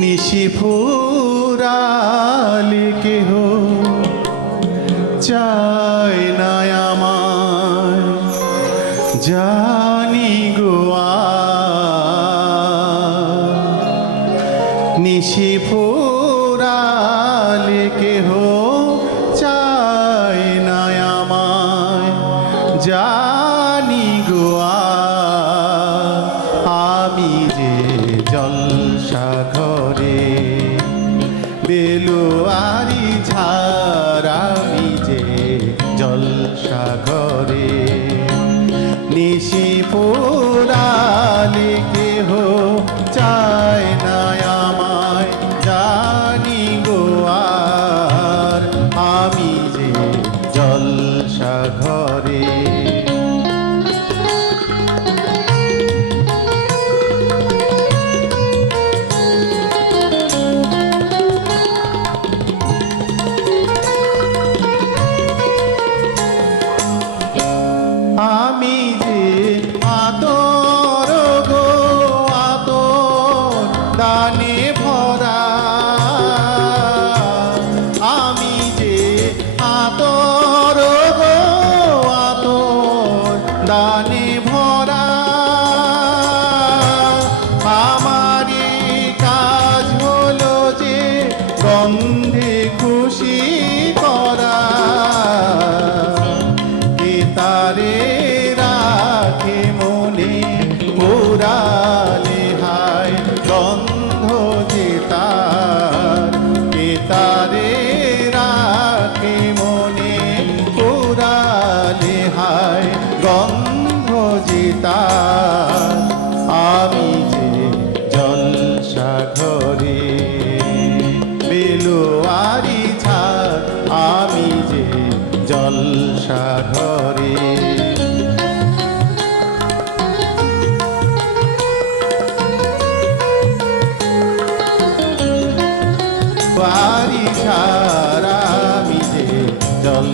নিশি ফুরালে কেহ চায় না আমায়, জানি গোয়া নিশি ফুরালে কেহ চায় না আমায়, জানি গোয়া আমি যে জলসাঘরে বেলুয়ারি ঝাড়, আমি যে জলসাঘরে নিশি ফুরালে কেহ চায় না আমায়, জানি গোয়ার আমি যে জলসাঘরে। আমি যে আতর গো আতর দানে ভরা, আমি যে আতর গো আতর দানে ভরা, আমারই কাজ হলো যে গন্ধে খুশি করা, তারে রাখে মনে পুরালে হায় গন্ধ যে তার, কে তারে রাখে মনে পুরালে হায় গন্ধ যে তার, আমি যে জলসাঘরে বেলুয়ারি ঝাড়, আমি যে জলসাঘরে। বাড়ি ছাড়া আমি যে জল